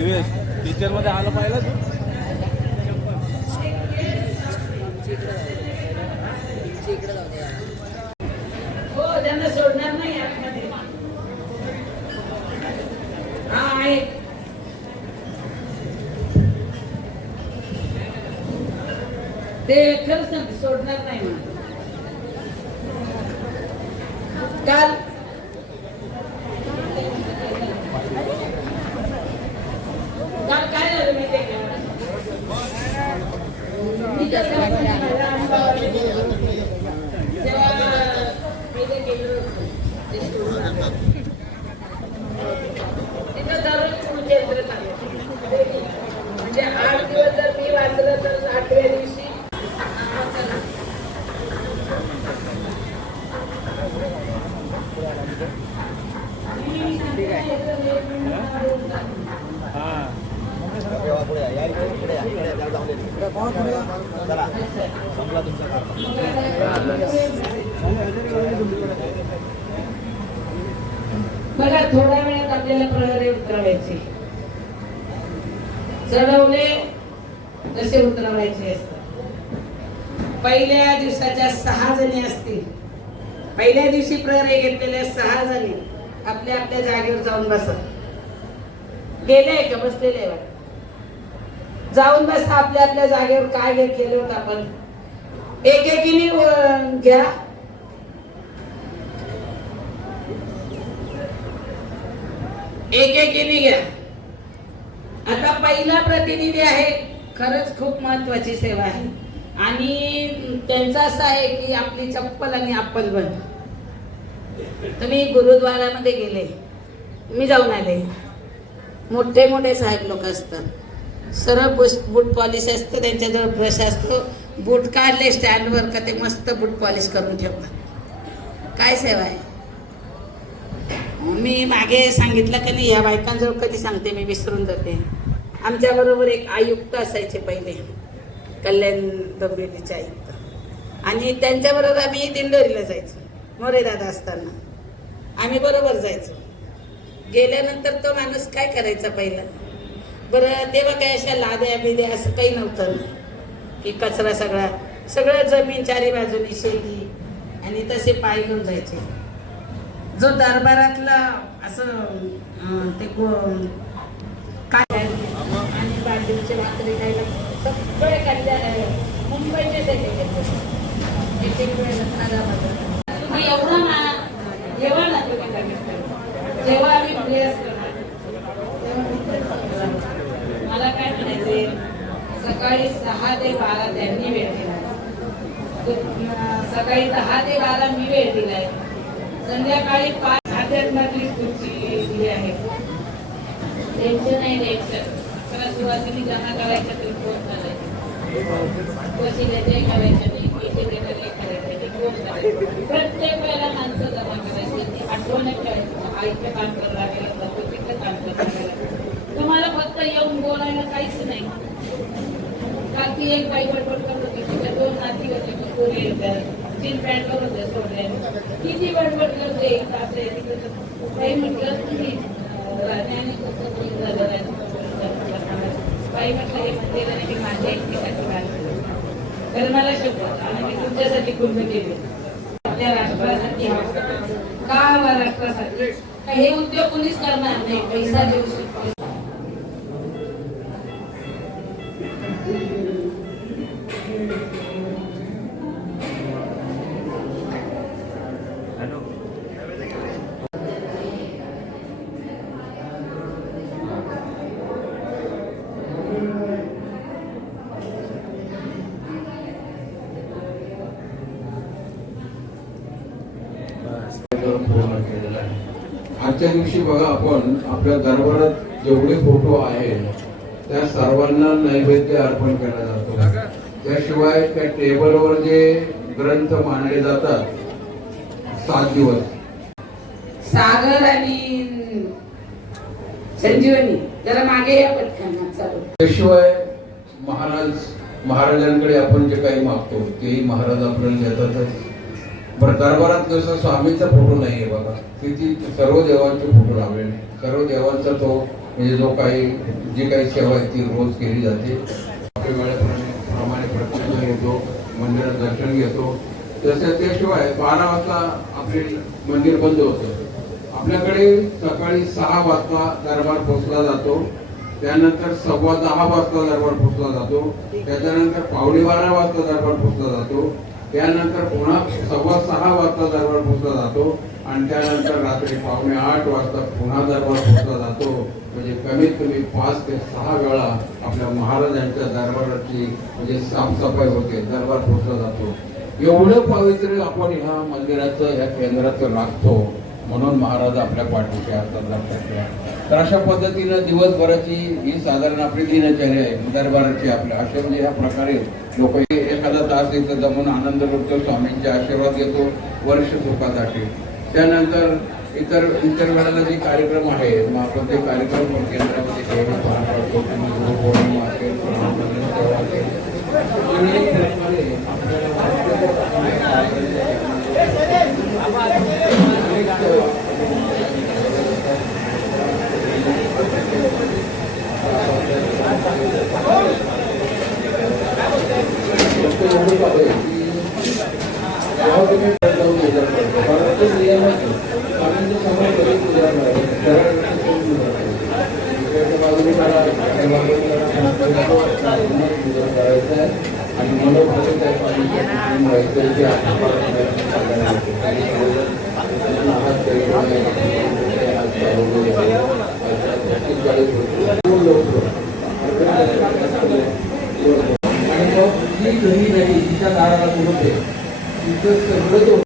Teacher मध्ये आलं पाहिलं तू. हो त्यांना सोडणार नाही आतमध्ये. हा आहे. ते खरंच सांगते सोडणार नाही म्हणून. काल काय झालं माहिती आहे का? मी तेव्हा पहिले गेलो तिथं दररोज केंद्र चालू. म्हणजे 8 दिवस जर मी वाचलं तर 8व्या दिवशी बघा थोड्या वेळात आपल्याला प्रहरी उतरवायचे. चढवले कसे उतरवायचे असतात. पहिल्या दिवसाच्या 6 जणी असतील. पहिल्या दिवशी प्रहरी घेतलेल्या 6 जणी आपल्या आपल्या जागेवर जाऊन बसत. गेले का बसलेले जाऊन बसा आपल्या आपल्या जागेवर. काय घेतलेले होत आपण एकेकीने घ्या. एकेकीने घ्या. आता पहिला प्रतिनिधी आहे. खरंच खूप महत्वाची सेवा आहे आणि त्यांचं असं आहे की आपली चप्पल आणि अप्पल बंद. तुम्ही गुरुद्वारामध्ये गेले, मी जाऊन आले. मोठे मोठे साहेब लोक असतात. सरळ बूट पॉलिश असतं त्यांच्याजवळ. ब्रश असतो. बूट काढले स्टँडवर का ते मस्त बूट पॉलिश करून ठेवतात. काय सेवा आहे. मी मागे सांगितलं का नाही, या बायकांजवळ कधी सांगते मी विसरून जाते. आमच्या बरोबर एक आयुक्त असायचे पहिले, कल्याण डोंबिवलीचे आयुक्त. आणि त्यांच्याबरोबर आम्ही दिंडोरीला जायचो. मोरे दादा असताना आम्ही बरोबर जायचो. गेल्यानंतर तो माणूस काय करायचा पहिला, बरं तेव्हा काय अशा लाद्या बिद्या असं काही नव्हतं की कचरा सगळं जमीन चारी बाजूनी शेली आणि तसे पाय घेऊन जायचे. जो दरबारातला असं ते काय आणि बाजूचे भाकरी खायला सगळे काढल्या मुंबईचे तुम्ही एवढा ना जेव्हा ना जेव्हा आम्ही पुढे असतो ना मला काय म्हणायचे, सकाळी 6 ते 12 त्यांनी वेळ दिलाय, सकाळी 10 ते 12 मी वेळ दिलाय, संध्याकाळी 5 आध्यात्मातली खुर्ची दिली आहे. टेन्शन नाही द्यायचं. त्याला सुरुवातीने जमा करायचं तरी कोण करायचं, वशिल्याचे करायचं नाही, पैसे देणारे करायचं नाही, कोण करायचं. प्रत्येक वेळेला माणसं जमा करायची, आठवण करायचं. आईचं काम करायला लागेल, प्रकृतीचं काम करायला लागेल. तुम्हाला फक्त येऊन बोलायला काहीच नाही. काकी एक बाई बडबड करत होती, तिच्या 2 नाती होते, कोणी जीन पॅन्टवर होते सोडले. किती बडबड करते, एक तास आहे तिकडं काही म्हटलं तुम्ही बाई म्हटलं हे म्हणलेलं नाही की माझ्या एकटीसाठी बांधलं, तर मला शपथ आणि मी तुमच्यासाठी कुंभ केले. आपल्या राष्ट्रासाठी का राष्ट्रासाठी हे उद्योग कोणीच करणार नाही. पैसा देऊ शकतो. आजच्या दिवशी बघा आपण आपल्या दरबारात जेवढे फोटो आहेत त्या सर्वांना नैवेद्य अर्पण केला जातो. त्याशिवाय त्या टेबलवर जे ग्रंथ मांडले जातात 7 दिवस, सागर आणि संजीवनी जरा मागे या पटकन चालू. त्याशिवाय महाराजांकडे आपण जे काही मागतो तेही महाराज आपल्याला देतातच. बरं, दरबारात कसं स्वामीचा फोटो नाहीये बघा, किती सर्व देवांचे फोटो लावलेले, सर्व देवांचा तो म्हणजे जो काही जी काही सेवा आहे ती रोज केली जाते. वेळेप्रमाणे प्रत्येक येतो, मंदिरात दर्शन घेतो. तसं त्याशिवाय 12 वाजता आपले मंदिर बंद होतं. आपल्याकडे सकाळी 6 वाजता दरबार पोचला जातो, त्यानंतर 10:15 वाजता दरबार पोचला जातो, त्याच्यानंतर 12:15 वाजता दरबार पोचला जातो, त्यानंतर पुन्हा 6:15 वाजता दरबार पोचला जातो आणि त्यानंतर रात्री 7:45 वाजता पुन्हा दरबार पोचला जातो. म्हणजे कमीत कमी 5 ते 6 वेळा आपल्या महाराजांच्या दरबाराची म्हणजे साफसफाई होते, दरबार पोचला जातो. एवढं पवित्र आपण ह्या मंदिराचं ह्या केंद्राचं लागतो, म्हणून महाराज आपल्या पाठीशी असतात, लक्षात ठेवा. तर अशा पद्धतीनं दिवसभराची ही साधारण आपली दिनचर्या आहे दरबाराची आपल्या. अशा म्हणजे ह्या प्रकारे लोक एखादा तास इथं जमून आनंद लुटतो, स्वामींचे आशीर्वाद घेतो वर्ष सुखासाठी. त्यानंतर इतर वेळेला जे कार्यक्रम आहेत मग आपण ते कार्यक्रम केंद्रामध्ये घेऊन पार पाडतो. गुरुपौर्णिमा असेल, सेवा असेल, आणि तिच्या दाराला होते तिथं सगळं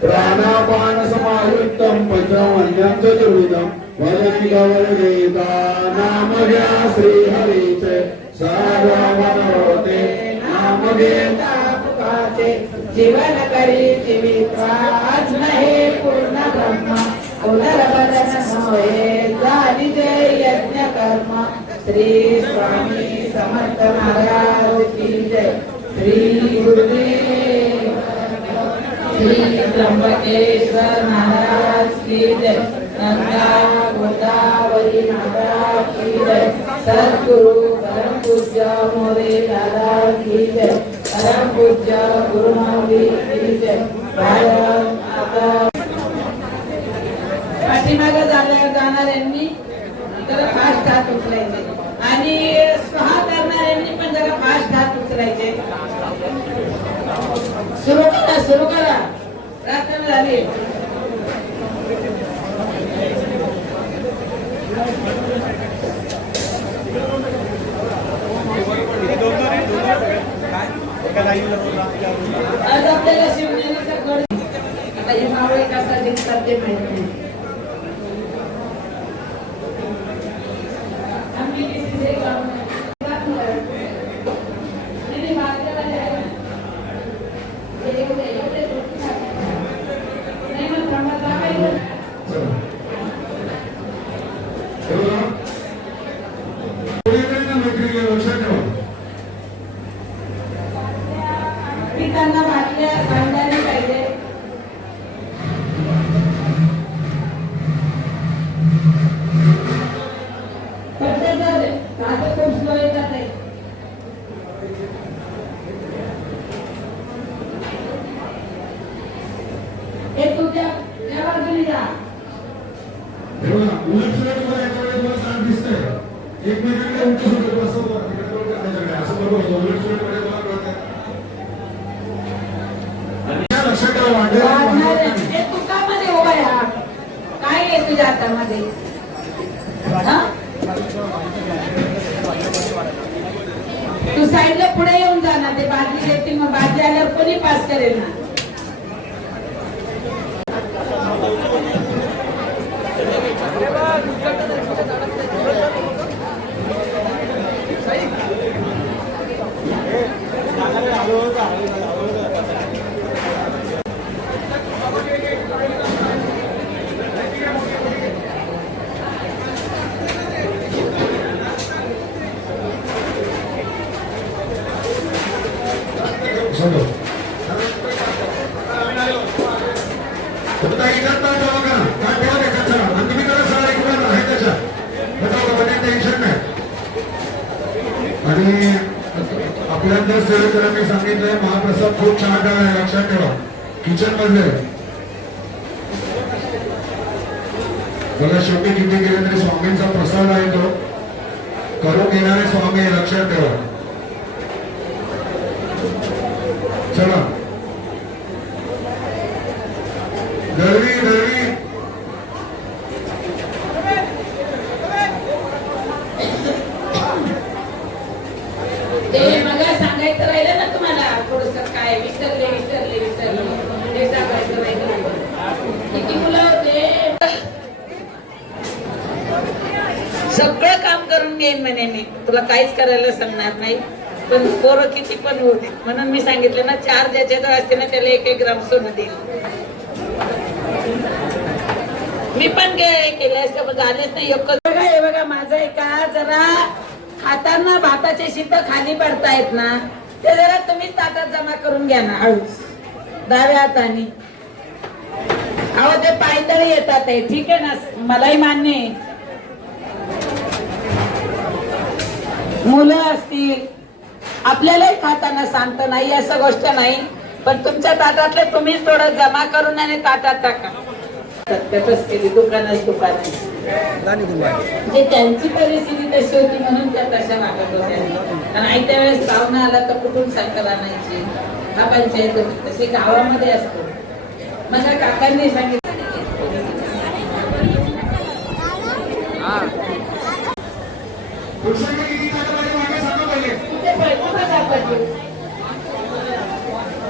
प्राणापान समायुक्तम पंचवन्यं चतुर्विधं वदति गौरवेदा नाम घ्या श्री हरीचे सर्व मनोरथे नाम घेता पुकाचे जीवन करी जीवित्वाच नहे पूर्ण ब्रह्म पुनर्वदन होय झाली जय यज्ञ कर्म. श्री स्वामी समर्थ महाराज की जय. श्री गुरुदेव श्री त्र्यंबकेश्वर महाराज की जय. गंगा गोदावरी महाराज की जय. सद्गुरु परम पूज्य मोरे दादा की जय. परम पूज्य गुरुमाऊली की जय. भारत माता. पाठीमागे जाणाऱ्यांनी जरा फास्ट हात उचलायचे आणि स्वहा करणाऱ्यांनी पण जरा फास्ट हात उचलायचे. सुरू करा प्रार्थना झाली. आज आपल्याला शिवनेरीचा गड आता हे मावळे कसा दिसतात ते माहित नाही. त्यांना बाटल्या सांगायला पाहिजे. खूप स्लो येतात आहे. हे तुझ्या त्या बाजूने जा. एकमेकांना उंच सुटत असं बरोबर तुकामध्ये उभा आहे. काही काय आहे तुझ्या हातामध्ये? हा? तू साईडला पुढे येऊन जा ना, ते बादली देतील, मग बादली आल्यावर कोणी पास करेल ना. समजो. फक्त इकडं पाय ठेवा का? पाय ठेवा त्याच्यात चला. आणि तुम्ही जरा सरळ इकडं आहे त्याच्यात. बघा म्हणजे टेन्शन नाही. आणि आपल्याला सेवेकरांनी सांगितलंय महाप्रसाद खूप छान आहे, लक्षात ठेवा. किचन मधले बघा, शेवटी किती गेले तरी स्वामींचा प्रसाद आहे तो. करून घेणारे स्वामी, लक्षात ठेवा. चला दरवी दरवी ते मला सांगायचं राहिलं ना तुम्हाला, थोडस काय विसरले ते सांगायचं राहिलं. किती मुलं होते? सगळं काम करून घेईन म्हणे मी, तुला काहीच करायला सांगणार नाही, पण पोरं किती पण होते. म्हणून मी सांगितलं ना, 4 ज्याच्याजवळ असते ना त्याला 1-1 ग्राम सोनं देईल. मी पण केलं असतं, झालेच नाही. बघा हे बघा, माझं एका जरा खाताना भाताचे शीत खाली पडतायत ना, ते जरा तुम्हीच ताटात जमा करून घ्या ना, हळूच डाव्या हाताने. अहो ते पायदळी येतात आहे, ठीक आहे ना, मलाही मान्य आहे. मुलं असतील, आपल्यालाही खाताना सांगत नाही असं गोष्ट नाही, पण तुमच्या ताटातले तुम्हीच थोडं जमा करून आणि ताटात टाका. त्यातच केली दुकान म्हणजे त्यांची परिस्थिती तशी होती म्हणून त्या तशा वागत होत्या. कारण आयत्या वेळेस पाहुणा आला तर कुठून साखर आणायची, हा पंचायत होती. तसे गावामध्ये असतो. माझ्या काकांनी सांगितलं,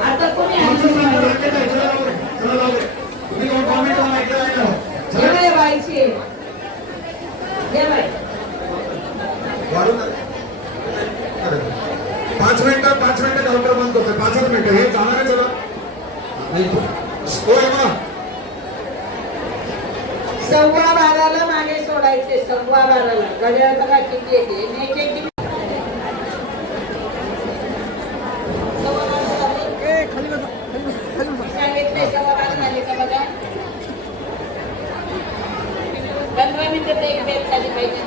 आता कोणी व्हायची 5 मिनिटं काउंटर बंद करतोय. 5 मिनिटं हे जाणार चला. सव्वा बाराला मागे सोडायचे, सव्वा बाराला. घड्याळ बघा किती येते. सांगितलंय सव्वा बारा झाले का बघा. 15 मिनिटं एक बेल खाली पाहिजे.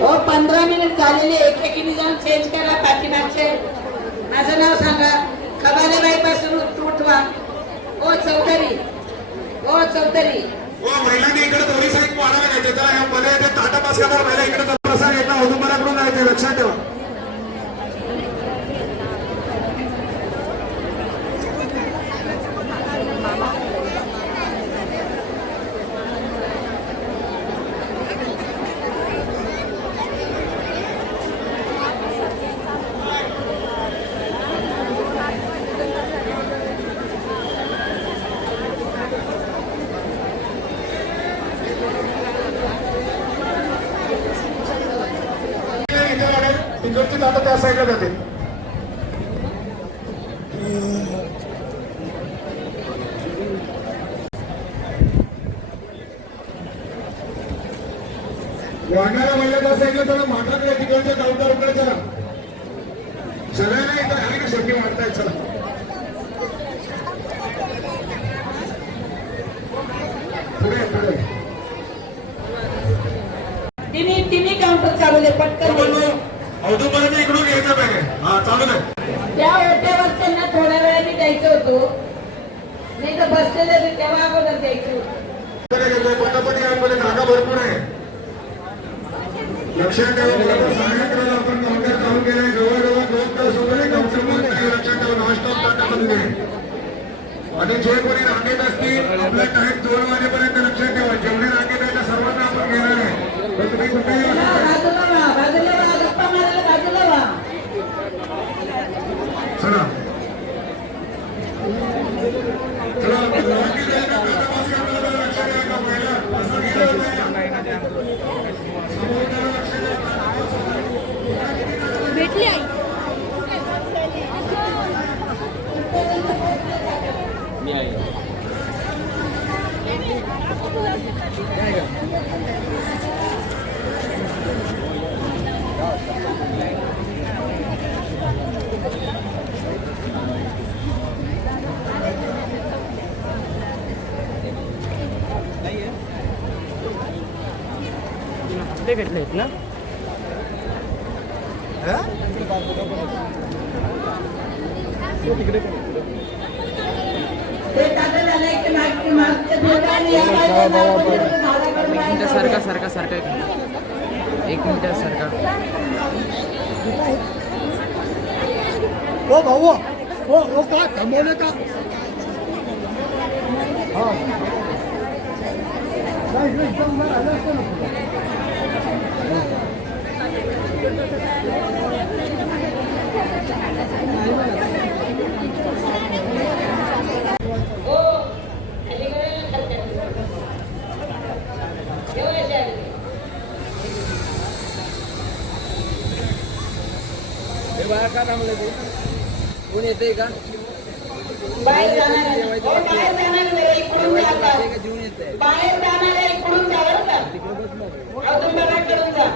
हो 15 मिनिट झालेले, एकेकीने जाऊन चेंज करा पाठीमागचे. माझं नाव सांगा. खबालेबाई पासून उठवा. ओ चौधरी, ओ चौधरी. महिलांनी इकडे दोन्ही साईड वाढायला घ्यायचे. त्याला ह्या मध्ये ते ताटा पास करणार पहिला इकडे प्रसाद घेतला औदुंबराकडून जायचे, लक्षात ठेवा. तिकडची ताटं त्या साईडला जाते. वाढणाऱ्या महिला त्या साईडला चला, माठाकडे तिकडच्या काउंटरकडे चला. सगळ्यांना इथं आहे का शेवटी वाढतायत. चला पुढे पुढे. तिन्ही काउंटर चालू दे पटकन. औदुंबराने इकडून घ्यायचं पाहिजे. हा चालू दे. त्या ओट्यावर त्यांना थोड्या वेळाने द्यायचं होतं, नाही तर बसलेले तेव्हा अगोदर द्यायचं होतं. पटापट या मध्ये जागा भरपूर आहे. लक्षात ठेवा बरोबर साडेअकराला आपण काउंटर चालू केलंय जवळजवळ 2 तास वगैरे काउंटर बंद आहे. लक्षात ठेवा नॉनस्टॉप ताटामध्ये आणि जे कोणी रांगेत असतील आपला टाइम 2 वाजेपर्यंत लक्षात ठेवा. जेवढे रांगेत आहे त्या सर्वांना आपण घेणार आहे. तर तुम्ही कुठेही असू शकता. चला चला रांगेत आहे का प्रथम असल्यामुळे लक्षात ठेवा का पहिला असं गेलं भेटली आई मी आहे हप्ते घेतलेत ना तिकडे सारखा सारखा सारखा एक मिनिट सारखा ओ भाऊ ओ का थांबवलं का हा बाहेर का थांबले ते कोण येते का बाहेर जाणार इकडून जेवून येते बाहेर जाणार इकडून जा बरं का औदुंबराकडून जा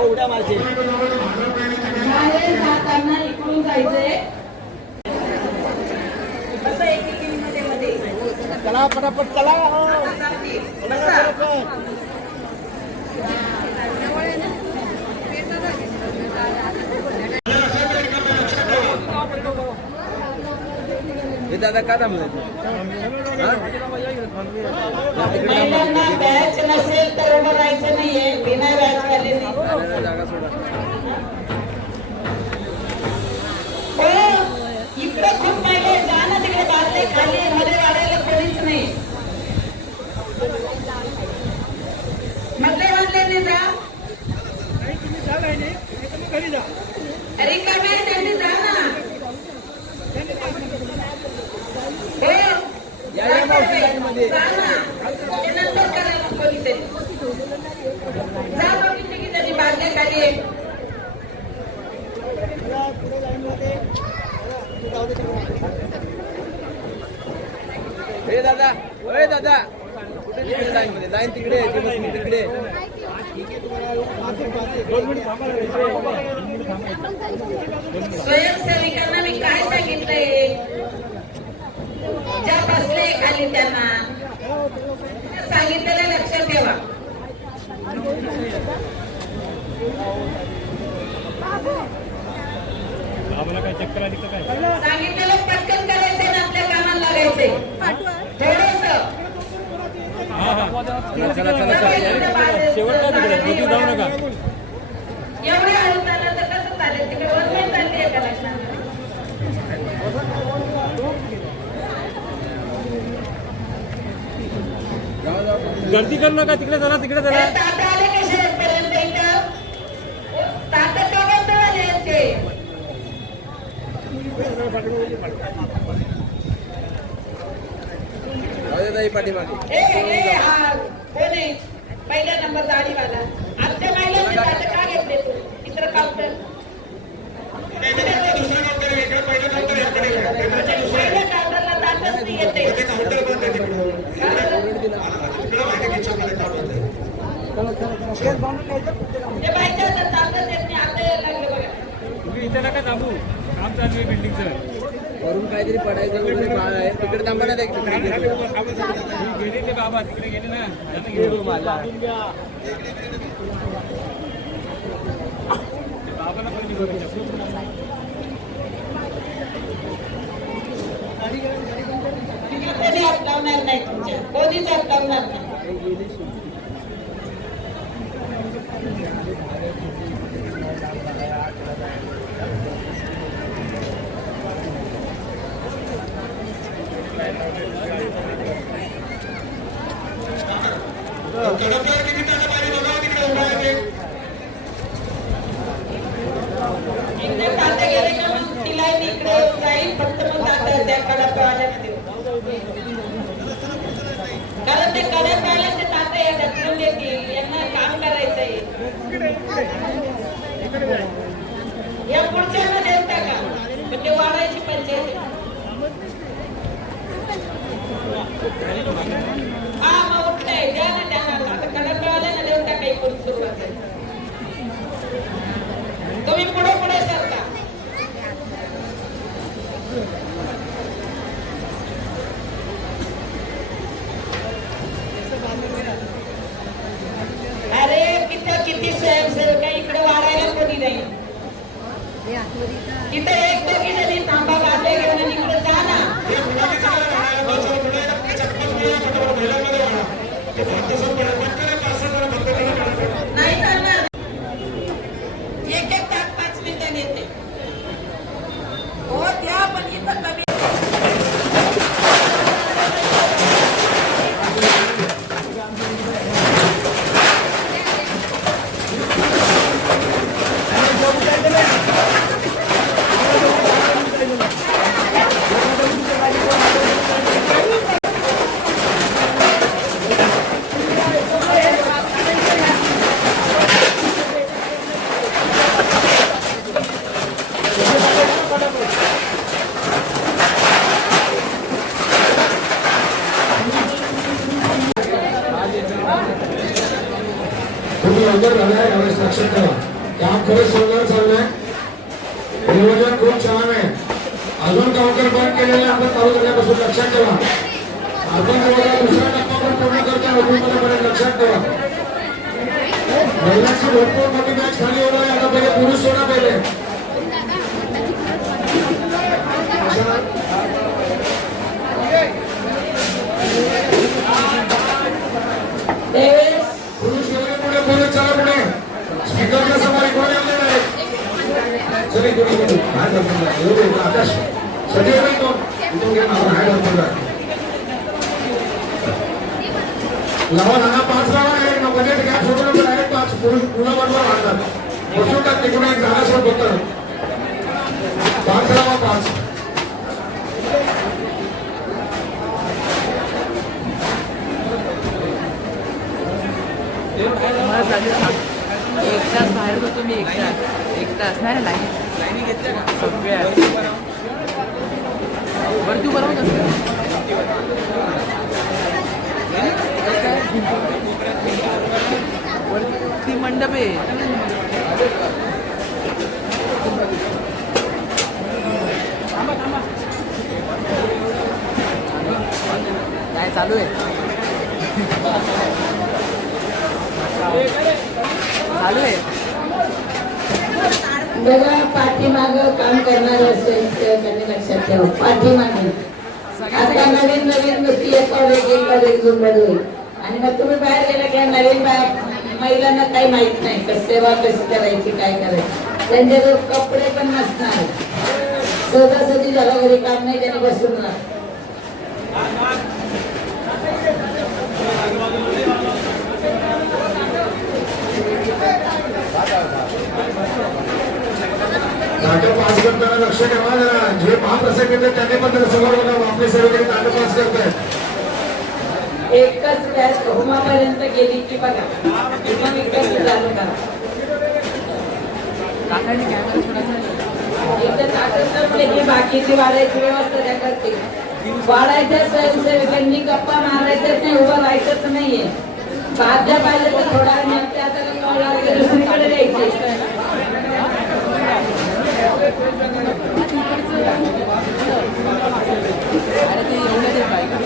उड्या मारचे बाहेर जाताना इकडून जायचंय कसं एकेकीमध्ये मध्ये चला पटापट चला बसा हे दादा का थांबले महिलांना बॅच नसेल तर उभं राहायचं नाहीये बिना बॅच वाल्यांनी जागा सोडा इकडे खूप महिला आहेत. जा ना तिकडे बाजले खाली मध्ये वाढायला कोणीच नाही मधले वाजले जा रिकामे आहे त्यांनी जा ना जा ना ते नंतर करायला कोणीतरी जा बघितले की त्यांनी बाजले खाली आहे हे दादा ओय दादा कुठे तिकडे लाईन मध्ये लाईन तिकडे आहे, तिकडे स्वयंसेविकांना मी काय सांगितलंय ज्या बसले खाली त्यांना सांगितलेलं लक्षात ठेवा सांगितलेलं पटकन करायचंय ना आपल्या कामाला लागायचंय थोडस चला शेवटला तिकडे बुद्धी जाऊ नका एवढे हळू चाललं तर कसं चालेल तिकडे वरती चालली आहे का लक्षात गर्दी करू नका तिकडे चला ताट आले का शेवटपर्यंत इथं ताट का बंद झाले यांचे पाठीमागे हा कोण आहे पहिला नंबर दाढीवाला आमच्या महिलांचे ताट का घेतले तू इतर काउंटर पहिल्या काउंटरला ताटच नाही येते ते बायच्या ताटच येत नाही आता यायला लागले बघा तुम्ही इथे नका थांबू काम चालू आहे बिल्डिंगचं वरून काहीतरी पडायचं बाळ आहे तिकडे थांबा ना गेले ते बाबा तिकडे गेले ना आता घेऊन बाबाला पण लावणार नाही तुमच्या, कोणीच हात लावणार नाही. कडपवर किती ताटं पाहिजे बघा तिकडे उभा आहे ते. एकदा ताटं गेले का मग तिला इकडे येऊन जाईल, फक्त मग ताटं त्या कडपवाल्याला देऊ. कारण ते कडपवाल्याचे ताटं या ढकलून देतील, यांना काम करायचंय. या पुढच्यांना देऊ टाका, म्हणजे वाढायची पंचायत. हा मग उठलंय, द्या ना त्यांना. आता कडपवाल्याला देऊ टाका, इकडून सुरुवात आहे. तुम्ही पुढे पुढे सरका. अरे किती स्वयंसेवक आहे, इकडे वाढायला कोणी नाही. इथे एक दोघी जणी थांबा, बांधे घेऊन आणि इकडे जा ना. हे मुलांनी चांगलं वाढायला पाहिजे. पुढे चटपट मुलं फटाफट महिलांमध्ये वाढा. ते फक्त सर पटकन 5-6 जण फक्त त्यांना काढा. नाही चालणार. एक एक तास 5 मिनिटांनी येते. हो द्या, पण इथं कमी. तुम्ही लवकर झालाय यावेळेस लक्षात ठेवा. काम खरंच सुंदर चाललंय, नियोजन खूप छान आहे. अजून काउंटर बंद केलेले आपण चालू झाल्यापासून लक्षात ठेवा. आपण जवळ दुसरा टप्पा पण पूर्ण करता अजूनपर्यंत लक्षात ठेवा. महिलांची भरपूर मोठी मॅच खाली होणार आहे. आता पहिले पुरुष सोडा पहिले. पुरुष गेले पुढे, पुरुष चला पुढे. स्पीकरच्या समोर कोण आले नाही. चला इकडे इकडे. काय करतो आकाश सगळे नाही तो इथून घे ना. काय करतो लावा ना 5 लावा. एक मध्ये गॅप सोडून डायरेक्ट 5 पुरुष पुन्हा बरोबर वाढतात. बसून टाक तिकडून एक जागा सोड फक्त. 5 लावा 5. एक तास बाहेर होतो मी. एक तास नाही लाईनी घेतल्या का सगळ्या वरती बरोबर वरती मंडप आहे. काय चालू आहे? चालू आहे. बघा, पाठीमागं काम करणारे स्वयंसेवकांनी लक्षात ठेवा. पाठीमागे आता नवीन नुसती एकावर एक जुंबड होईल. आणि मग तुम्ही बाहेर गेला की नवीन महिलांना काही माहित नाही सेवा कशी करायची, काय करायची. त्यांच्याजवळ कपडे पण नसणार. सहजासहजी झाला घरी काम नाही, त्याने बसून राहणार. ताटं पास करताना लक्ष ठेवा जरा. जे महाप्रसाद येतात त्यांनी पण जरा समोर बघा. आपले सर्व ताटं पास करतायत. एकच गॅस होमापर्यंत गेली की बघा, मग एकच चालू करा. एकदा ताटं संपले की बाकीची वाढायची व्यवस्था त्या करते. वाढायच्या स्वयंसेवकांनी गप्पा मारायच्याच नाही, उभं राहायचंच नाहीये. बाध्या पाहिजे तर थोडा मिळते. आता दुसरीकडे द्यायचे. अरे ते एवढं दे पाहिजे.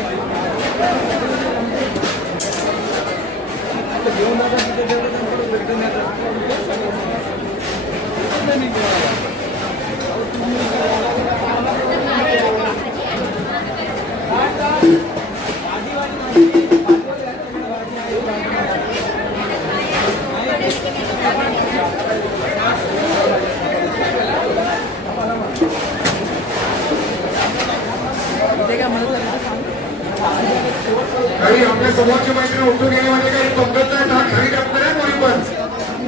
काही आपल्या समोरची मैत्रीण उठून गेली म्हणजे काही पंकज नाही ताट खाली टाकत नाही कोणी पण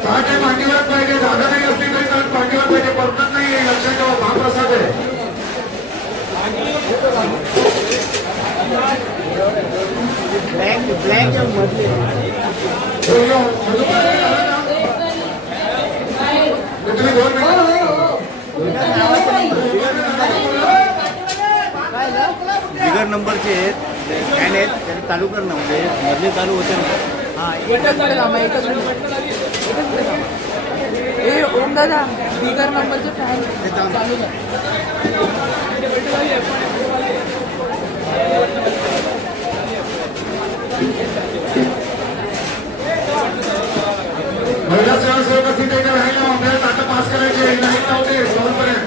ताट हे मांडीवरच पाहिजे जागा नाही असली तरी ताट मांडीवर पाहिजे परतच नाही आहे लक्षात ठेवा महाप्रसाद आहे तुम्ही 2 बिगर नंबरचे फॅन आहेत त्याने चालू कर ना म्हणजे मधले चालू होते ना हा एकच झाले ना एकच ए ओम दादा बिगर नंबरचे फॅन चालू कर महिला स्वयंसेवक असतील तर राहिला आपल्याला ताटं पास करायचे लाईन लावते स्टॉलपर्यंत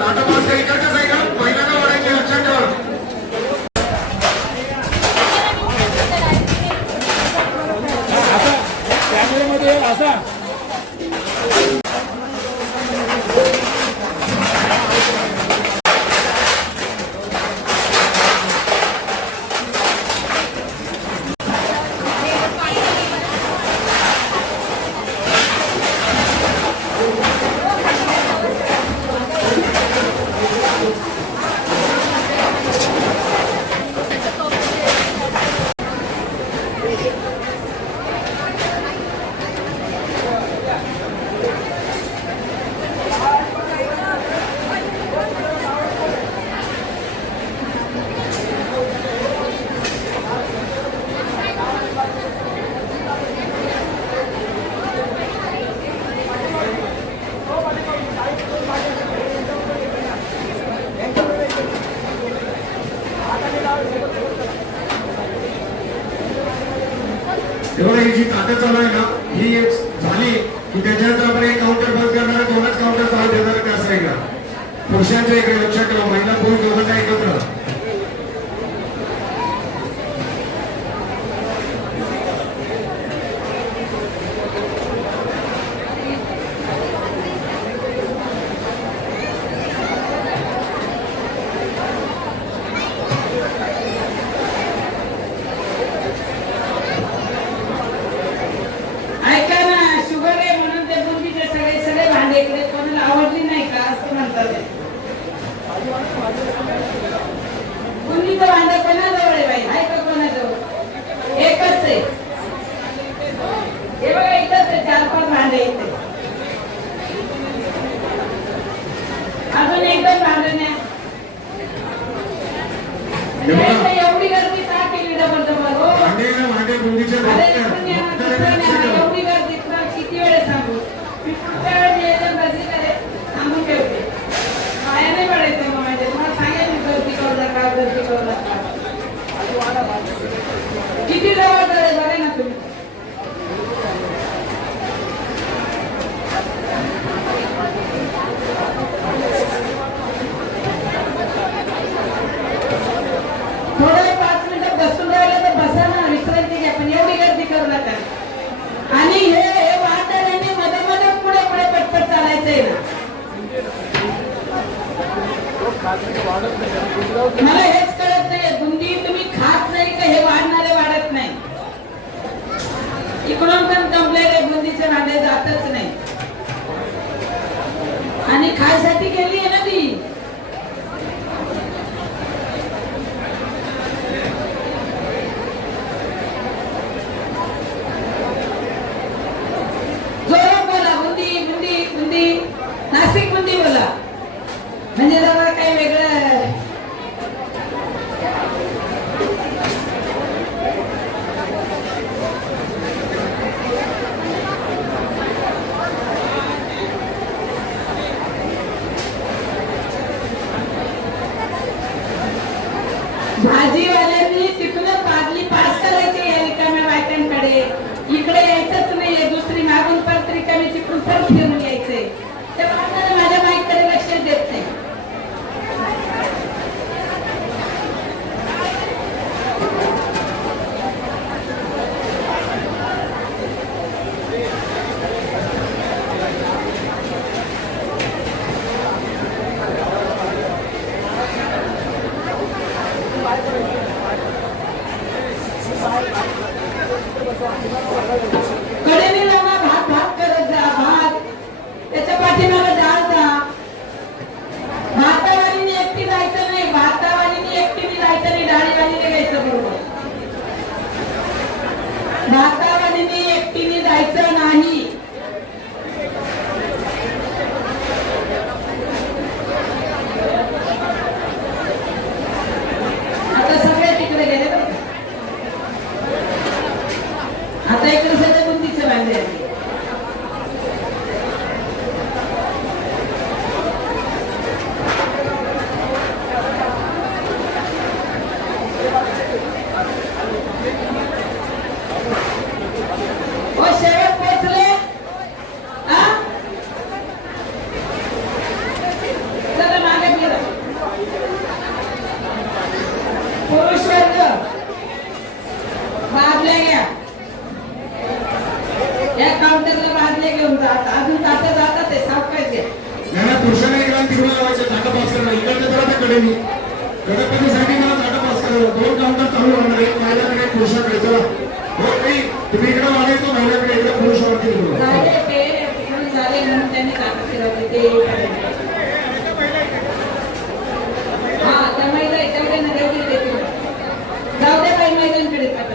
ताटं पास काही इकडच्या साईडला पहिल्यांदा वाढायचे लक्षात ठेवा कॅमेऱ्यामध्ये असा तेव्हा ही जी ताटं चालू आहे ना ही एक झाली की त्याच्यानंतर आपण एक काउंटर बंद करणार 2च काउंटर चालू देणार त्या साईडला पुरुषांच्या इकडे लक्षात ठेवा महिला पुरुष दोघांना एकत्र ऐका ना शुगर आहे म्हणून ते बुंदीचे सगळे सगळे भांडे इकडे कोणाला आवडली नाही का असं म्हणतात ते. बुंदीचं भांडं कोणाजवळ आहे बाई आहे का कोणाजवळ एकच आहे हे बघा इथंच आहे 4-5 भांडे इथे अजून एकच भांडं न्या एवढी गर्दी का केली डबल डबल हो भांडे बुंदीचे अरे इकडून या ना, तिकडून या ना. एवढी गर्दी तुला किती वेळ सांगू मी पुढच्या वेळेस यायचं गर्दी करे सांगून ठेवते पाया नाही पडायचं मग माहिती तुम्हाला सांगेल मी गर्दी करू नका गर्दी करू नका किती जबाबदार आहे बघा ना तुम्ही थोडं 5 मिनिटं बसून राहिलं तर बसा ना विश्रांती घ्या पण एवढी गर्दी करू नका आणि हे वाहतऱ्यांनी मध्ये मध्ये पुढे पुढे पटपट चालायचंय ना मला हेच कळत नाही बुंदी तुम्ही खात नाही का हे वाढणारे वाढत नाही इकडून पण कंप्लेंट आहे बुंदीचे भांडे जातच नाही आणि खायसाठी गेली आहे ना ती जोरात बोला बुंदी बुंदी बुंदी नाशिक बुंदी बोला म्हणजे जरा काही वेगळं गणपतीसाठी मला ताटा पास करावं. 2 काउंटर चालू होणार आहे, महिलांकडे पुरुषाकडे. चला हो ताई, तुम्ही इकडे वाढायचो, महिलांकडे इकडे पुरुषावरती बोलू. झाले ते पूर्ण झाले म्हणून त्यांनी ताट फिरवले ते. हा त्या महिला तेवढे ना तेवढे देतील. जाऊ दे बाई महिलांकडे ताट.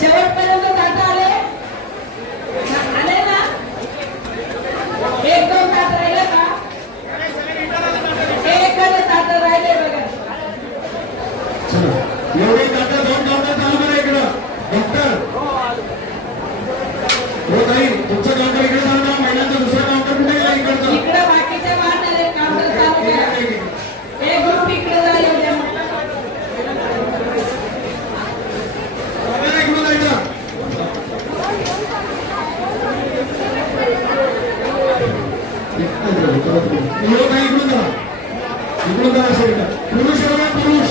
शेवटपर्यंत ताट आले आले ना. 1-2 ताट राहिले का? एखादे ताट राहिले बघा. चला एवढे ताटा 2 काउंटर चालू करा इकडं. डॉक्टर हो ताई, तुमचं काउंटर इकडे चालू करा. महिलांचं दुसरं काउंटर कुठे गेला इकडचं? इकडं बाकीच्या वाहनाने काउंटर चालू करा. एक ग्रुप इकडे जा एवढ्या. इकडून जायचं. हो ताई, इकडून जा. इकडून जा असेल का? पुरुष एवढे पुरुष.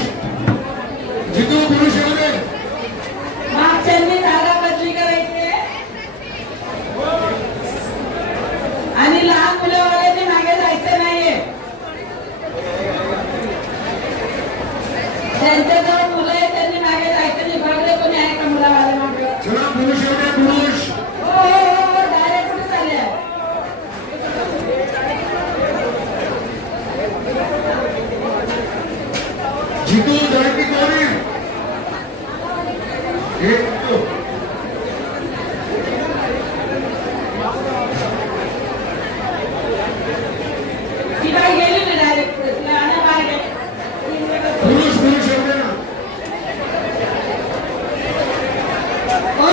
जितू पुरुष एवढे. मागच्यांनी जागा बदली करायची आणि लहान मुलावाल्याने मागे जायचं नाहीये. ज्यांच्याजवळ मुलं आहेत त्यांनी मागे जायचं नाही. बघले कोणी आहे का मुलावाले मागे? चला पुरुष एवढे पुरुष. हो डायरेक्ट कुठे चालले? जितू जळकी कोण आहे? हे जितू. ती बाई गेली ना डायरेक्ट पुढे. तिला आणा बाहेर. पुरुष पुरुष एवढे ना. हो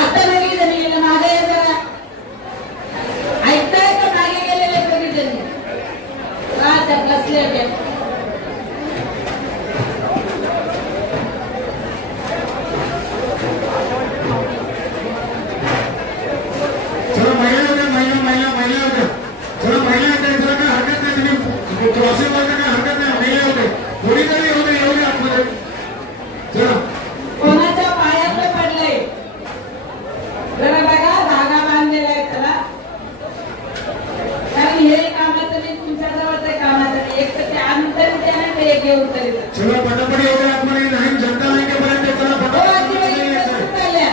आता लगेच जणी गेलं मागे ये जरा. ऐकताय का मागे गेलेले लगेच जणी? का बसले ते. चला महिला होत्या, महिला होत्या. चला महिला होत्या. चला काय हरकत नाही. तुम्ही क्रॉसिंग वरती काय हरकत नाही. महिला होते. थोडी तरी होते एवढी आतमध्ये. चला कोणाच्या पायातलं पडलंय? जरा बघा, धागा बांधलेला आहे त्याला. कारण हे कामाचं नाही, तुमच्या जवळचं कामाचं नाही. एक तर ते आणून तरी द्या ना, ते एक घेऊन तरी द्या. चला पटापट एवढे आतमध्ये नाही. जनता बँकेपर्यंत चला हो, पटापट आजी बाई आतमध्ये इकडे यायचंय. कुठं चालल्या?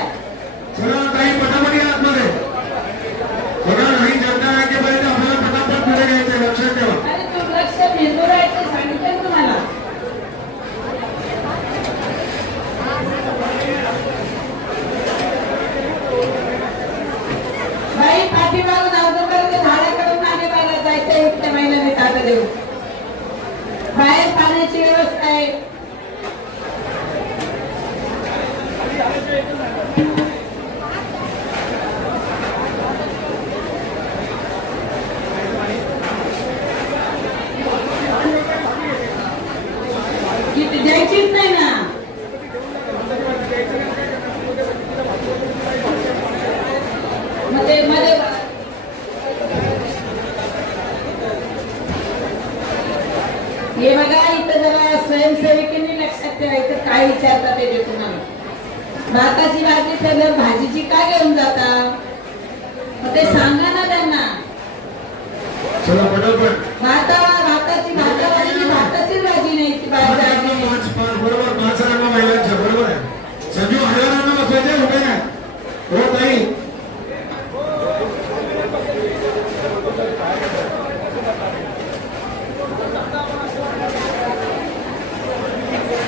चला काही पटापट या आतमध्ये. बघा नाही जनता बँकेपर्यंत आपल्याला पटापट पुढे घ्यायचंय. लक्षात ठेवा. अरे दुर्लक्ष भेंदुरायचं सांगितलं ना तुम्हाला. बाई पाठीमागून अगोदर झाडाकडून मागे बाहेर जायचं. इकडे महिलांनी ताट देऊ. बाहेर पाण्याची व्यवस्था आहे. किती द्यायचीच नाही ना. मध्ये मध्ये हे बघा, इथं जरा स्वयंसेविकांनी लक्षात ठेवायचं. काय विचारतात ते तुम्हाला. भाताची भाजी ठेवल्यावर भाजीची का घेऊन जाता? मग ते सांगा ना त्यांना. चला पटापट. भाताची भाताची भाजी नाही ती भाजी नाही. बरोबर 5 जणांना महिलांच्या बरोबर आहे. संजू 1000 जणांना बसवायचे उभे नाही. हो ताई.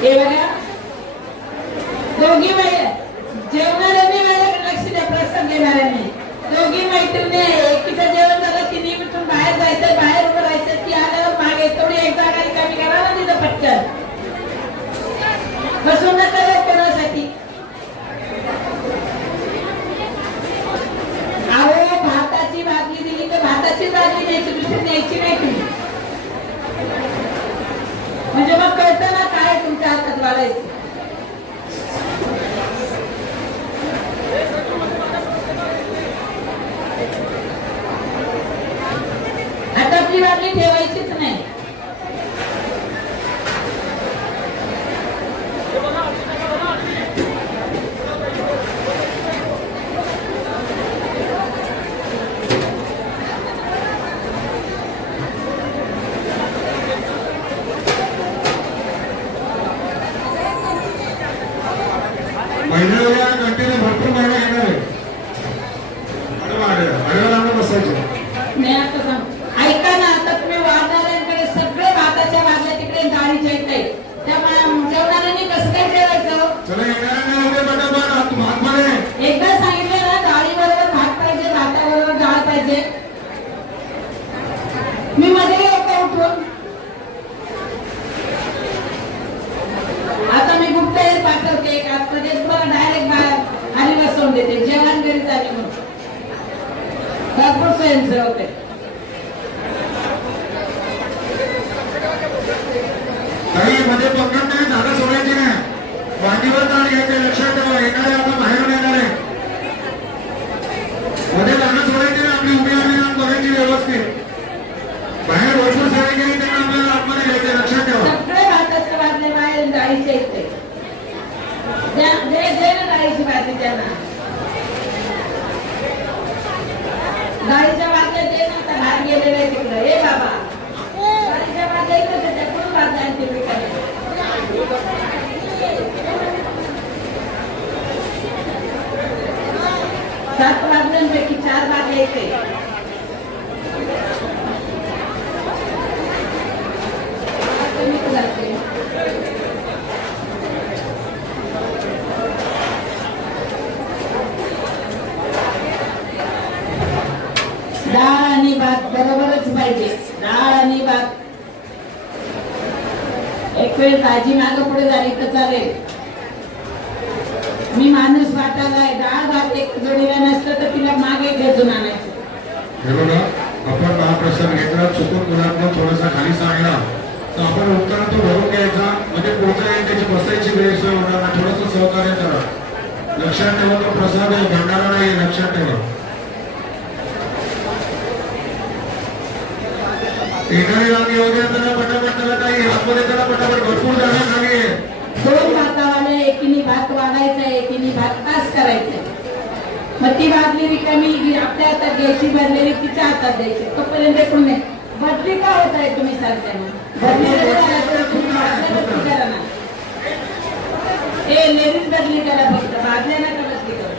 हे बघा, दोघी महिला जेवणाऱ्यांनी माझ्याकडे लक्ष द्या. प्रसाद घेणाऱ्यांनी दोघी मैत्रिणी एकीचं जेवण झालं की निमित्तून बाहेर जायचं, बाहेर उभं राहायचं. ती आल्यावर मागे थोडी एक जागा रिकामी करा ना तिथं पटकन. बसून नका रे कोणासाठी. अहो भाताची भाजी दिली तर भाताची भाजी द्यायची, दुसरी न्यायची नाही तुम्ही. म्हणजे मग कळतं ना काय तुमच्या हातात वाढायचं. आता आपली बाटली ठेवायचीच नाही. महिन्याला कंटिन्यू भरपूर महिना येणार आहे. आडव्या रांगेत बसायचे. नाही आता सांग ऐका ना, आता तुम्ही वाढणाऱ्यांकडे सगळे भाताच्या भाजल्या तिकडे डाळीच्या इथे त्या जेवणाऱ्यांनी कसं काय जेवायचं? चला येणाऱ्यांना उद्या पटापट भात मध्ये एकदा सांगितलं ना, डाळीबरोबर भात पाहिजे, भाताबरोबर डाळ पाहिजे. मी मध्ये येऊ का उठून? आता मी गुप्त पाठवते एक आतमध्ये तुम्हाला डायरेक्ट बाहेर खाली बसवून देते, जेवण घरी झाले म्हणून भरपूर स्वयंसेवक आहे. काही मध्ये पंगत नाही, जागा सोडायची नाही. वाटीवर ताण घ्यायचे, लक्षात ठेवा. येणारे आता बाहेरून येणार आहे. मध्ये जागा सोडायची नाही, आपली उभी आम्ही बघायची व्यवस्थित. बाहेर भरपूर सारे गेले त्यांना आपल्याला आतमध्ये घ्यायचे, लक्षात ठेवा. सगळे भाताचे भाजले बाहेर डाळीच्या इथे दे ना डाळीची भाजी त्यांना. डाळीच्या भाज्या दे ना, आता भात गेलेला आहे तिकडं. हे बाबा डाळीच्या भाज्या इकडे देते, कुठून भाज्या आणते विकायला? 7 भाज्यांपैकी 4 भाज्या इथे. डाळ आणि भात बरोबरच पाहिजे. डाळ आणि भात एक वेळ भाजी मागं पुढे झाली तर चालेल. मी माणूस वाटायला डाळ भात एक जोडीला नसलं तर तिला मागे घेऊन आणायचं. हे बघा, आपण महाप्रसाद घेतला, चुकून मुलांना थोडासा खाली सांगला तर आपण उत्तर तो भरून घ्यायचा, म्हणजे पोहोचायला त्याची बसायची गैरसोय होणार नाही. थोडंसं सहकार्य करा. लक्षात ठेवा, तो प्रसाद आहे, भंडारा नाही, लक्षात ठेवा. येणारी रांग येऊ द्या, त्याला पटापट, त्याला काही आतमध्ये त्याला पटापट, भरपूर जागा खाली आहे. 2 भातावाले एकीने भात वाढायचा, एकीने भात तास करायचा. मग ती भाजली रिकामी आपल्या हातात घ्यायची, भरलेली तिच्या हातात द्यायची. तोपर्यंत कोण नाही. बदली का होत आहे तुम्ही सांगताना? बदली करा ना. हे लेडीज बदली करा, फक्त भाजल्या नका बदली करा.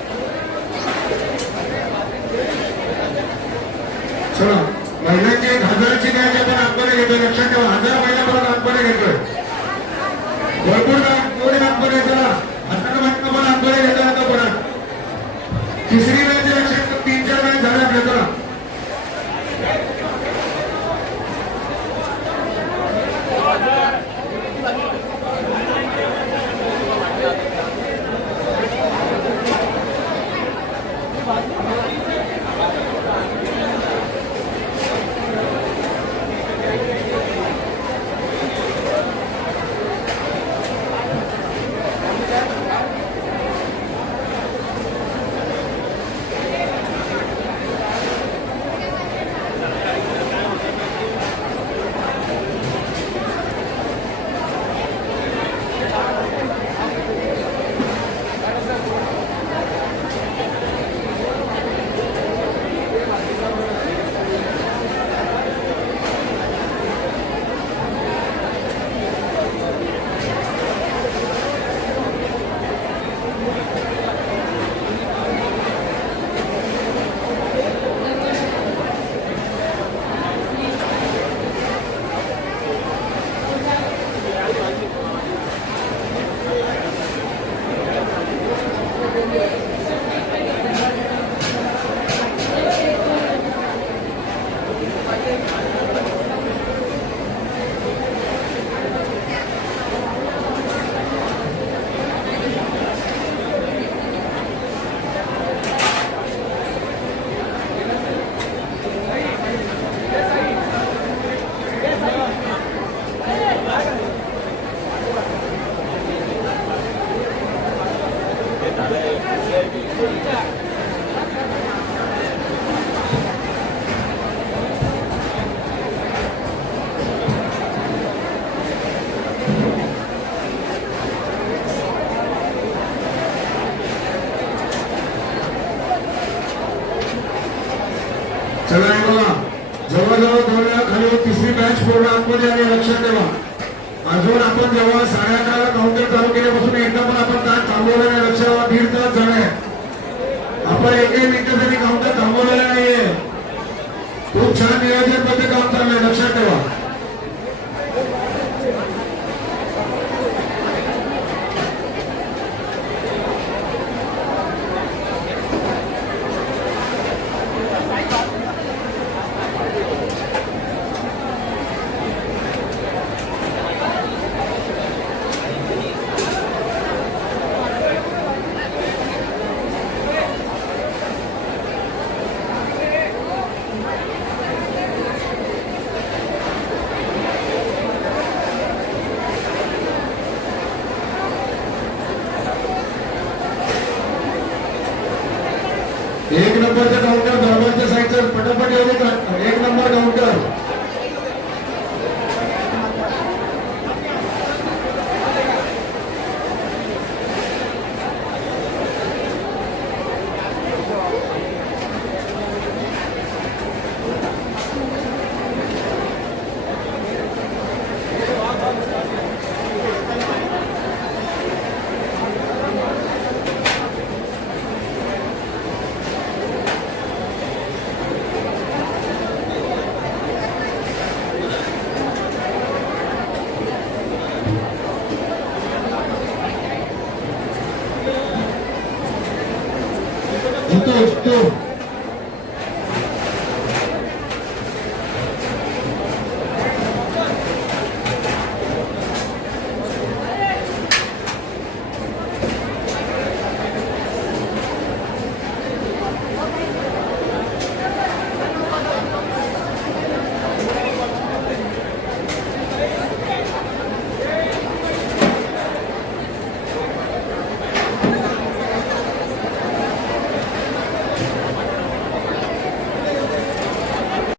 चला, महिन्याची 1000ची काय आपण आतमध्ये घेतोय, लक्षात ठेवा. 1000 महिना परत आतमध्ये घेतोय. भरपूर आतमध्ये. चला, आता वाटतं पण आतमध्ये घेतोय. आता परत तिसरी मॅच लक्षात, 3-4 मॅच झाल्या आपल्या. चला, चला बघा, जवळजवळ 2 वेळा खाली तिसरी मॅच पूर्ण आतमध्ये आली, लक्षात ठेवा. अजून आपण जेव्हा 11:30 काउंटर चालू केल्यापासून एकदा पण आपण काय थांबवलं नाही, लक्षात ठेवा. आपण एकही मिनिटासाठी काउंटर थांबवलेला नाहीये. खूप छान नियोजन